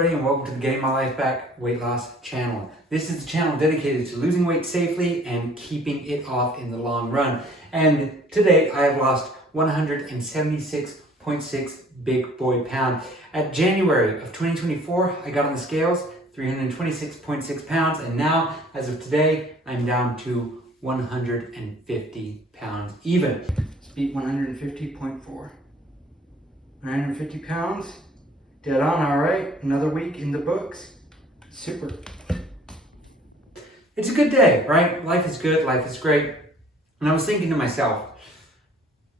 everybody, and welcome to the Getting My Life Back Weight Loss channel. This is the channel dedicated to losing weight safely and keeping it off in the long run. And today I have lost 176.6 big boy pounds. At January of 2024, I got on the scales, 326.6 pounds, and now, as of today, I'm down to 150 pounds even. Beat 150.4. 150 pounds. Dead on, all right. Another week in the books. Super. It's a good day, right? Life is good, life is great. And I was thinking to myself,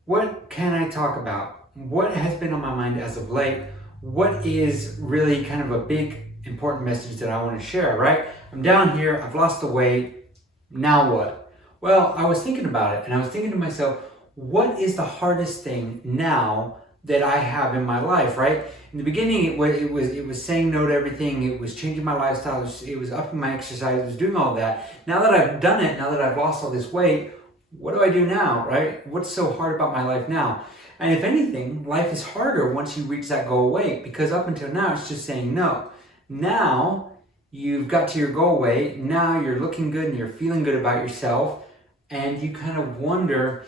what can I talk about? What has been on my mind as of late? What is really kind of a big, important message that I want to share, right? I'm down here, I've lost the weight, now what? Well, I was thinking about it, and I was thinking to myself, what is the hardest thing now that I have in my life, right? In the beginning, it was saying no to everything. It was changing my lifestyle. It was upping my exercise. It was doing all that. Now that I've done it, now that I've lost all this weight, what do I do now, right? What's so hard about my life now? And if anything, life is harder once you reach that goal weight, because up until now, it's just saying no. Now you've got to your goal weight. Now you're looking good and you're feeling good about yourself. And you kind of wonder,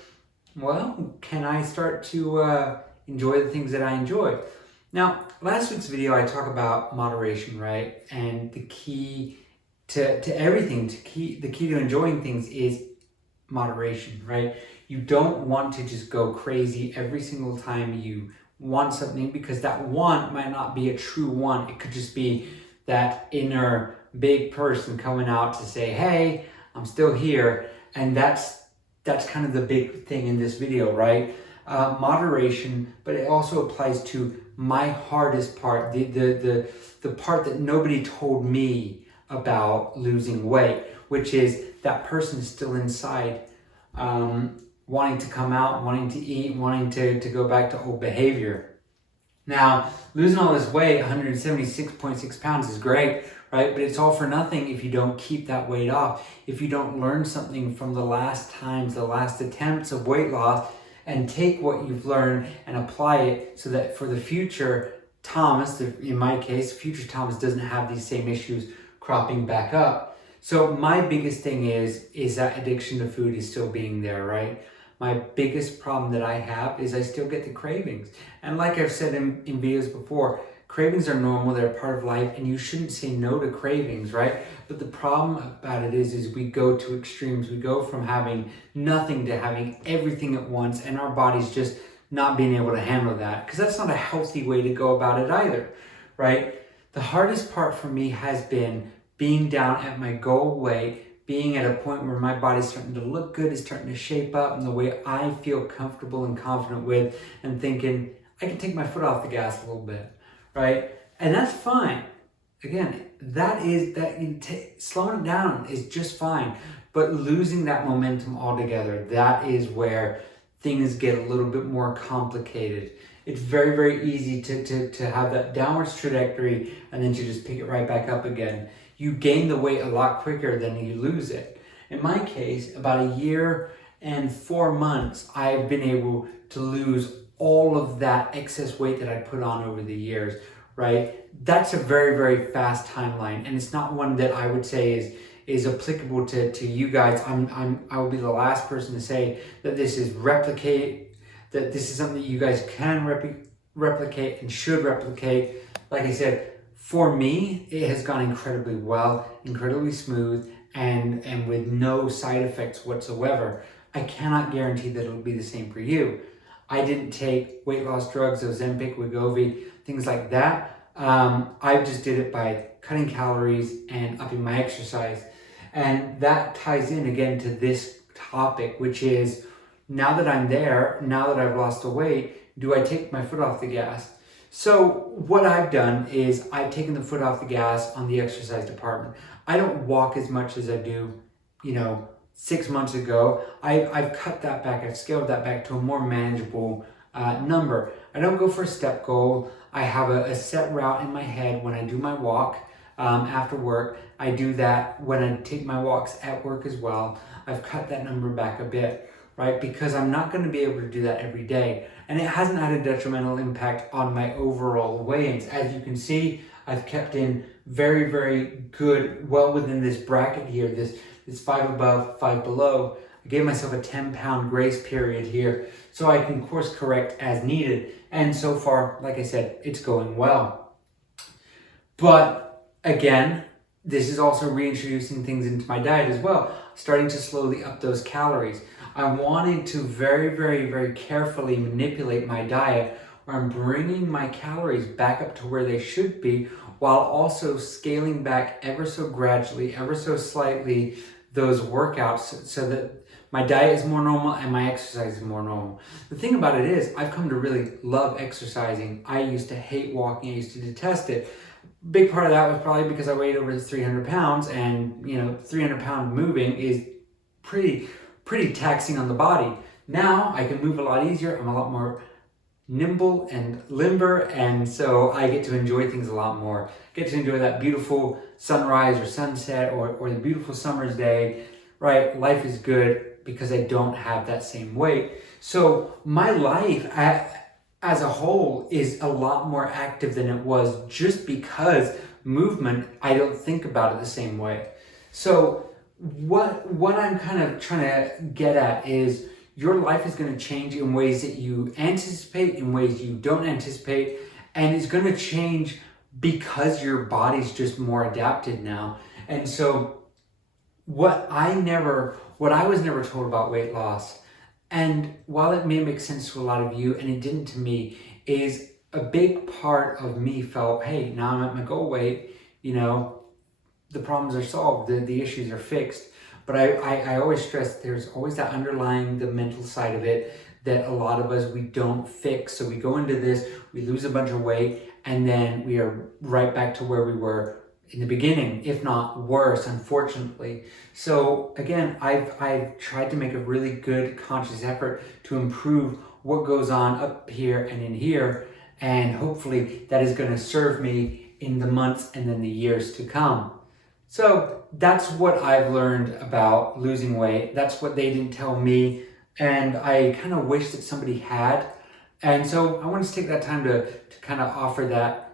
well, can I start to enjoy the things that I enjoy? Now, last week's video, I talk about moderation, right? And the key to everything, the key to enjoying things is moderation, right? You don't want to just go crazy every single time you want something, because that want might not be a true want. It could just be that inner big person coming out to say, hey, I'm still here. And that's kind of the big thing in this video, right? Moderation, but it also applies to my hardest part, the part that nobody told me about losing weight, which is that person is still inside, wanting to come out, wanting to eat, wanting to go back to old behavior. Now, losing all this weight, 176.6 pounds, is great, right? But it's all for nothing if you don't keep that weight off, if you don't learn something from the last times, the last attempts of weight loss, and take what you've learned and apply it so that for the future Thomas, in my case, future Thomas doesn't have these same issues cropping back up. So my biggest thing is that addiction to food is still being there, right? My biggest problem that I have is I still get the cravings. And like I've said in videos before, cravings are normal, they're part of life, and you shouldn't say no to cravings, right? But the problem about it is we go to extremes. We go from having nothing to having everything at once, and our body's just not being able to handle that, because that's not a healthy way to go about it either, right? The hardest part for me has been being down at my goal weight, being at a point where my body's starting to look good, is starting to shape up in the way I feel comfortable and confident with, and thinking, I can take my foot off the gas a little bit, right? And that's fine. Again, slowing it down is just fine. But losing that momentum altogether, that is where things get a little bit more complicated. It's very, very easy to have that downwards trajectory and then to just pick it right back up again. You gain the weight a lot quicker than you lose it. In my case, about a year and 4 months, I've been able to lose all of that excess weight that I put on over the years, right? That's a very, very fast timeline, and it's not one that I would say is applicable to you guys. I will be the last person to say that this is that this is something that you guys can replicate and should replicate. Like I said, for me, it has gone incredibly well, incredibly smooth, and with no side effects whatsoever. I cannot guarantee that it'll be the same for you. I didn't take weight loss drugs, Ozempic, Wegovy, things like that. I just did it by cutting calories and upping my exercise. And that ties in again to this topic, which is, now that I'm there, now that I've lost the weight, do I take my foot off the gas? So what I've done is I've taken the foot off the gas on the exercise department. I don't walk as much as I do, 6 months ago. I've cut that back. I've scaled that back to a more manageable number. I don't go for a step goal. I have a set route in my head when I do my walk after work. I do that when I take my walks at work as well. I've cut that number back a bit, right? Because I'm not going to be able to do that every day. And it hasn't had a detrimental impact on my overall weigh-ins. As you can see, I've kept in very, very good, well within this bracket here, this 5 above, 5 below. I gave myself a 10-pound grace period here so I can course correct as needed. And so far, like I said, it's going well. But again, this is also reintroducing things into my diet as well, starting to slowly up those calories. I wanted to very, very, very carefully manipulate my diet where I'm bringing my calories back up to where they should be while also scaling back ever so gradually, ever so slightly those workouts so that my diet is more normal and my exercise is more normal. The thing about it is, I've come to really love exercising. I used to hate walking, I used to detest it. Big part of that was probably because I weighed over 300 pounds and 300 pound moving is pretty taxing on the body. Now I can move a lot easier. I'm a lot more nimble and limber, and so I get to enjoy things a lot more. Get to enjoy that beautiful sunrise or sunset or the beautiful summer's day, right? Life is good because I don't have that same weight. So my life as a whole is a lot more active than it was just because movement, I don't think about it the same way. So what I'm kind of trying to get at is your life is going to change in ways that you anticipate, in ways you don't anticipate, and it's going to change because your body's just more adapted now. And so what I was never told about weight loss, and while it may make sense to a lot of you, and it didn't to me, is a big part of me felt, hey, now I'm at my goal weight, the problems are solved, the issues are fixed. But I always stress there's always that underlying, the mental side of it that a lot of us, we don't fix. So we go into this, we lose a bunch of weight, and then we are right back to where we were in the beginning, if not worse, unfortunately. So again, I've tried to make a really good conscious effort to improve what goes on up here and in here, and hopefully that is going to serve me in the months and then the years to come. So that's what I've learned about losing weight. That's what they didn't tell me, and I kind of wish that somebody had. And so I wanted to take that time to kind of offer that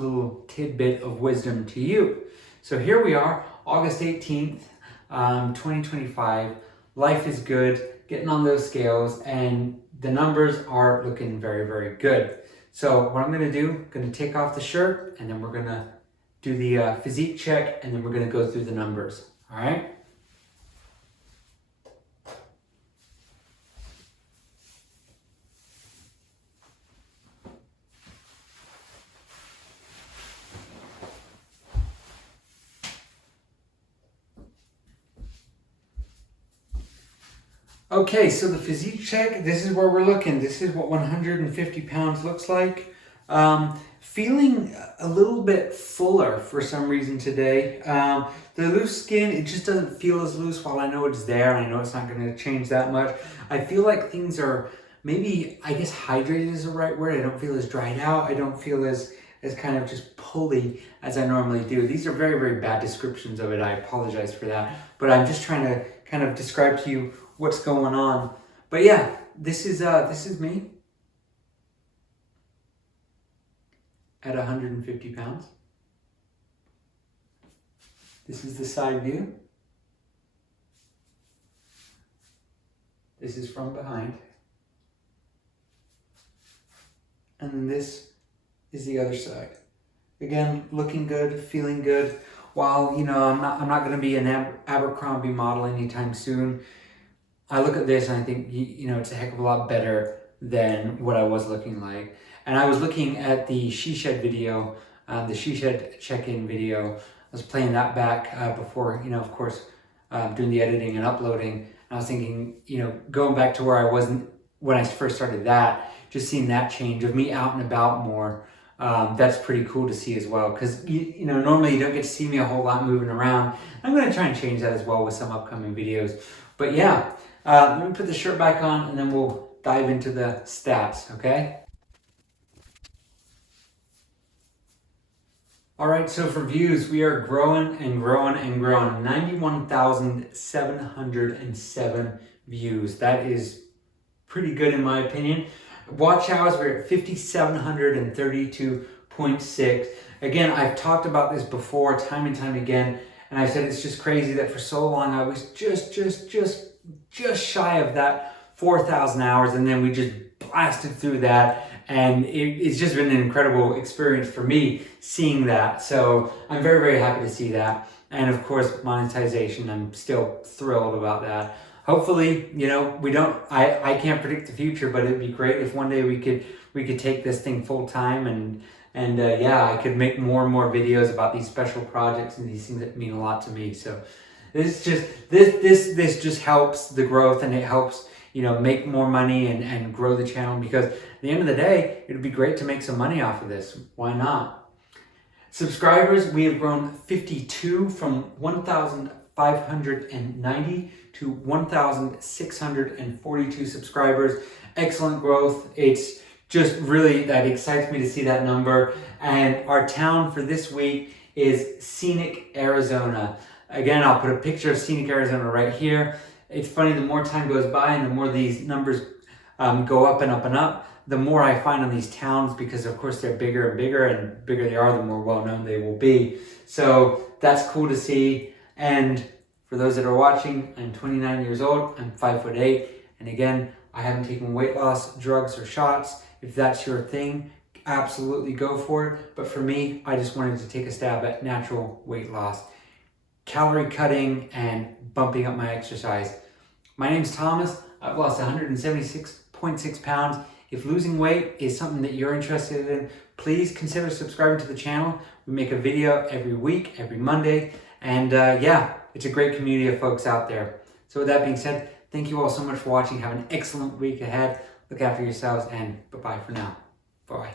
little tidbit of wisdom to you. So here we are, August 18th, 2025. Life is good, getting on those scales, and the numbers are looking very, very good. So what I'm going to do, I'm going to take off the shirt, and then we're going to do the physique check, and then we're going to go through the numbers. All right? Okay, so the physique check, this is where we're looking. This is what 150 pounds looks like. Feeling a little bit fuller for some reason today. The loose skin, it just doesn't feel as loose. While I know it's there, and I know it's not going to change that much, I feel like things are maybe, I guess hydrated is the right word. I don't feel as dried out. I don't feel as kind of just pulley as I normally do. These are very, very bad descriptions of it. I apologize for that. But I'm just trying to kind of describe to you what's going on. But yeah, this is me at 150 pounds. This is the side view. This is from behind. And then this is the other side. Again, looking good, feeling good. While, I'm not going to be an Abercrombie model anytime soon, I look at this and I think, it's a heck of a lot better than what I was looking like. And I was looking at the She Shed video, the She Shed check-in video. I was playing that back before, of course, doing the editing and uploading. And I was thinking, going back to where I wasn't when I first started that, just seeing that change of me out and about more. That's pretty cool to see as well, because normally you don't get to see me a whole lot moving around. I'm going to try and change that as well with some upcoming videos. But yeah, let me put the shirt back on and then we'll dive into the stats, okay? All right, so for views, we are growing and growing and growing. 91,707 views. That is pretty good in my opinion. Watch hours, we're at 5,732.6 0.6. Again, I've talked about this before time and time again, and I said it's just crazy that for so long I was just shy of that 4,000 hours, and then we just blasted through that, and it's just been an incredible experience for me seeing that. So I'm very happy to see that. And of course, monetization, I'm still thrilled about that. Hopefully, you know, I can't predict the future, but it'd be great if one day we could take this thing full time, and yeah, I could make more and more videos about these special projects and these things that mean a lot to me. So this just helps the growth, and it helps, you know, make more money and grow the channel, because at the end of the day, it would be great to make some money off of this. Why not? Subscribers, we have grown 52 from 1,590 to 1,642 subscribers. Excellent growth. It's just really, that excites me to see that number. And our town for this week is Scenic, Arizona. Again, I'll put a picture of Scenic, Arizona right here. It's funny, the more time goes by and the more these numbers go up and up and up, the more I find on these towns, because of course they're bigger and bigger, and bigger they are, the more well-known they will be. So that's cool to see. And for those that are watching, I'm 29 years old, I'm 5'8", and again, I haven't taken weight loss drugs or shots. If that's your thing, absolutely go for it. But for me, I just wanted to take a stab at natural weight loss, calorie cutting, and bumping up my exercise. My name's Thomas. I've lost 176.6 pounds. If losing weight is something that you're interested in, please consider subscribing to the channel. We make a video every week, every Monday. And yeah, it's a great community of folks out there. So with that being said, thank you all so much for watching. Have an excellent week ahead. Look after yourselves, and bye-bye for now. Bye.